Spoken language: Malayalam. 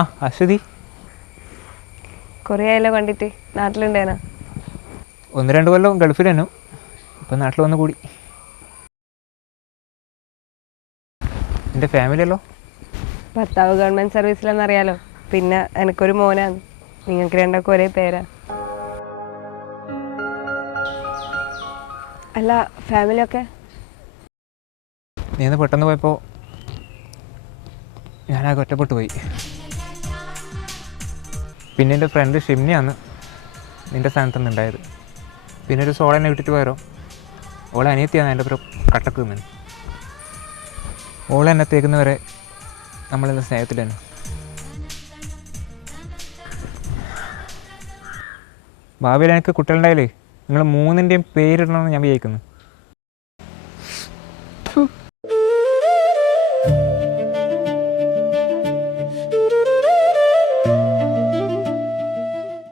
ആ അശ്വതി, കുറേ ആയല്ലോ കണ്ടിട്ട്. നാട്ടിലുണ്ടേനാ? 1-2 കൊല്ലം ഗൾഫിൽ തന്നെ. ഇപ്പം നാട്ടിൽ വന്ന് കൂടി. എൻ്റെ ഫാമിലിയല്ലോ? ഭർത്താവ് ഗവൺമെന്റ് സർവീസിലെന്നറിയാലോ. പിന്നെ എനിക്കൊരു മോനാണ്. നിങ്ങൾക്ക് രണ്ടൊക്കെ ഒരേ പേരാ. അല്ല, ഫാമിലിയൊക്കെ? നീ ഒന്ന് പെട്ടെന്ന് പോയപ്പോൾ ഞാനാകെ ഒറ്റപ്പെട്ടു പോയി. പിന്നെ എൻ്റെ ഫ്രണ്ട് ഷിംനിയാണ് നിൻ്റെ സ്ഥാനത്ത് നിന്നുണ്ടായത്. പിന്നെ ഒരു സോളെന്നെ വിട്ടിട്ട് പോയാലോ? ഓളെ അനിയത്തിയാണ് എൻ്റെ ഒപ്പം കട്ടക്ക് നിന്ന്. ഓളെന്നെ തേക്കുന്നവരെ നമ്മളിന്ന് സ്നേഹത്തിൽ തന്നെ. ഭാവിയിൽ എനിക്ക് കുട്ടികളുണ്ടായാലേ നിങ്ങൾ മൂന്നിൻ്റെയും പേരിടണമെന്ന് ഞാൻ വിചാരിക്കുന്നു.